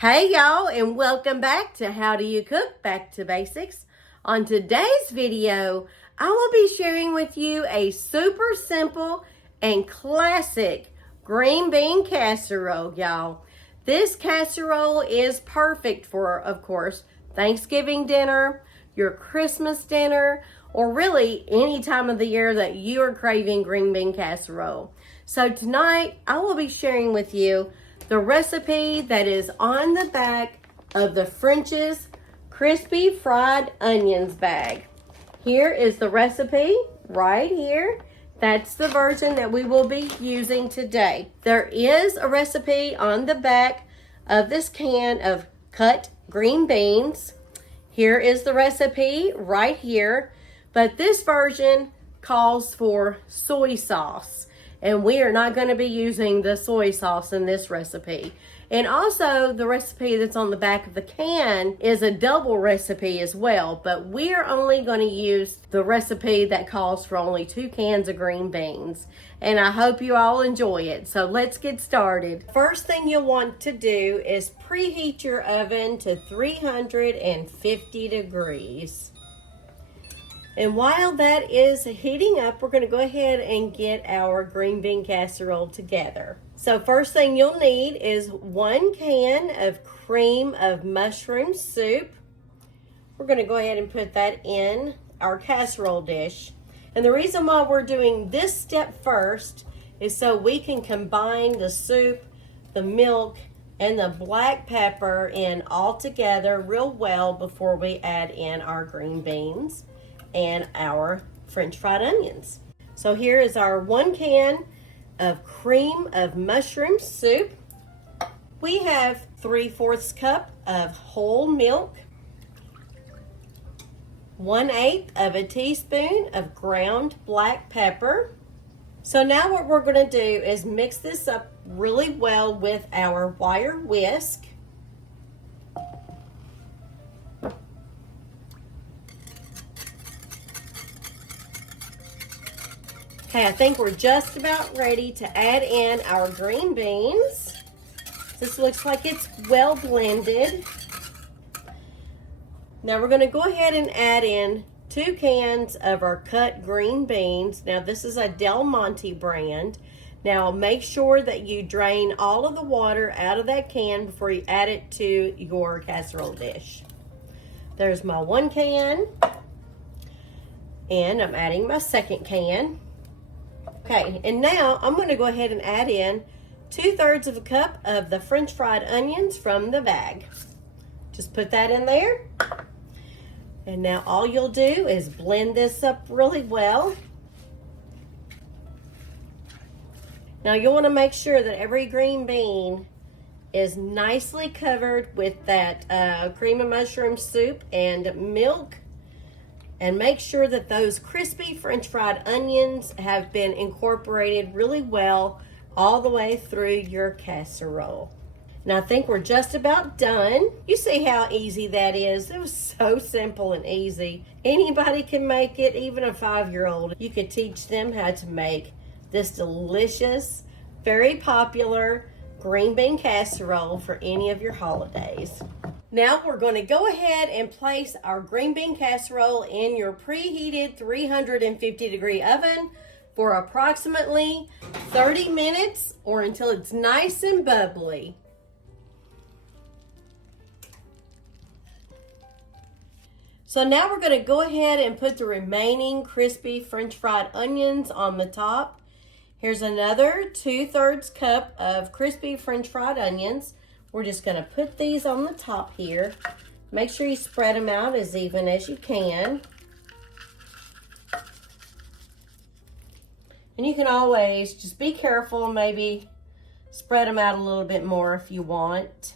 Hey y'all, and welcome back to How Do You Cook? Back to Basics. On today's video, I will be sharing with you a super simple and classic green bean casserole, y'all. This casserole is perfect for, of course, Thanksgiving dinner, your Christmas dinner, or really any time of the year that you are craving green bean casserole. So tonight, I will be sharing with you the recipe that is on the back of the French's Crispy Fried Onions bag. Here is the recipe right here. That's the version that we will be using today. There is a recipe on the back of this can of cut green beans. Here is the recipe right here, but this version calls for soy sauce. And we are not going to be using the soy sauce in this recipe. And also, the recipe that's on the back of the can is a double recipe as well. But we are only going to use the recipe that calls for only 2 cans of green beans. And I hope you all enjoy it. So let's get started. First thing you'll want to do is preheat your oven to 350 degrees. And while that is heating up, we're going to go ahead and get our green bean casserole together. So first thing you'll need is 1 can of cream of mushroom soup. We're going to go ahead and put that in our casserole dish. And the reason why we're doing this step first is so we can combine the soup, the milk, and the black pepper in all together real well before we add in our green beans and our French fried onions. So here is our 1 can of cream of mushroom soup. We have 3/4 cup of whole milk, 1/8 of a teaspoon of ground black pepper. So now what we're going to do is mix this up really well with our wire whisk. Okay, I think we're just about ready to add in our green beans. This looks like it's well blended. Now we're going to go ahead and add in 2 cans of our cut green beans. Now this is a Del Monte brand. Now make sure that you drain all of the water out of that can before you add it to your casserole dish. There's my 1 can. And I'm adding my 2nd can. Okay, and now I'm going to go ahead and add in 2/3 of a cup of the French fried onions from the bag. Just put that in there. And now all you'll do is blend this up really well. Now you'll want to make sure that every green bean is nicely covered with that cream of mushroom soup and milk. And make sure that those crispy French fried onions have been incorporated really well all the way through your casserole. And I think we're just about done. You see how easy that is. It was so simple and easy. Anybody can make it, even a 5-year-old. You could teach them how to make this delicious, very popular green bean casserole for any of your holidays. Now we're going to go ahead and place our green bean casserole in your preheated 350 degree oven for approximately 30 minutes or until it's nice and bubbly. So now we're going to go ahead and put the remaining crispy French fried onions on the top. Here's another 2/3 cup of crispy French fried onions. We're just going to put these on the top here. Make sure you spread them out as even as you can. And you can always just be careful, maybe spread them out a little bit more if you want.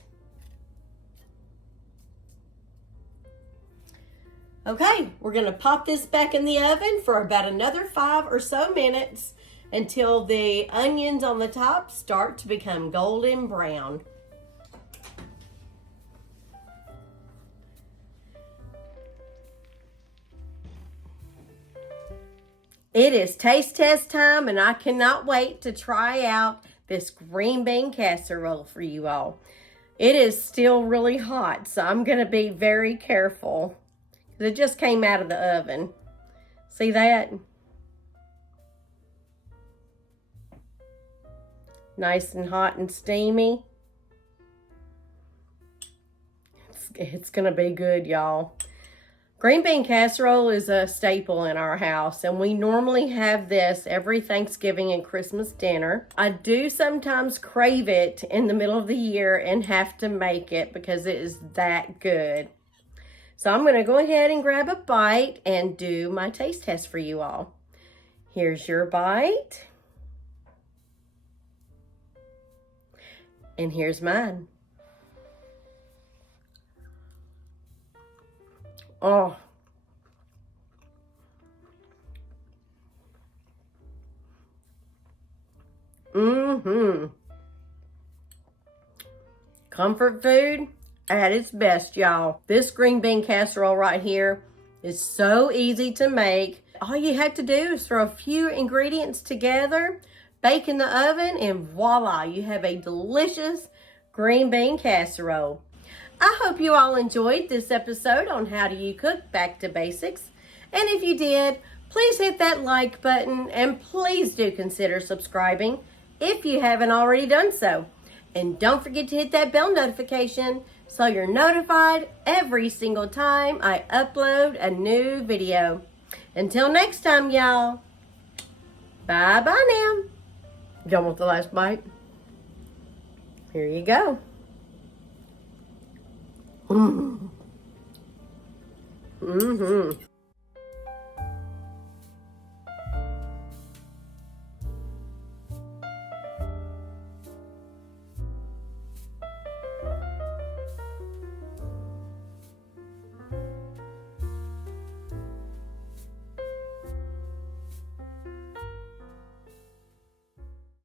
Okay, we're going to pop this back in the oven for about another 5 or so minutes until the onions on the top start to become golden brown. It is taste test time, and I cannot wait to try out this green bean casserole for you all. It is still really hot, so I'm going to be very careful. It just came out of the oven. See that? Nice and hot and steamy. It's going to be good, y'all. Green bean casserole is a staple in our house, and we normally have this every Thanksgiving and Christmas dinner. I do sometimes crave it in the middle of the year and have to make it because it is that good. So I'm going to go ahead and grab a bite and do my taste test for you all. Here's your bite. And here's mine. Oh. Comfort food at its best, y'all. This green bean casserole right here is so easy to make. All you have to do is throw a few ingredients together, bake in the oven, and voila, you have a delicious green bean casserole. I hope you all enjoyed this episode on How Do You Cook Back to Basics. And if you did, please hit that like button and please do consider subscribing if you haven't already done so. And don't forget to hit that bell notification so you're notified every single time I upload a new video. Until next time, y'all. Bye-bye now. Done with the last bite? Here you go. Mm-hmm.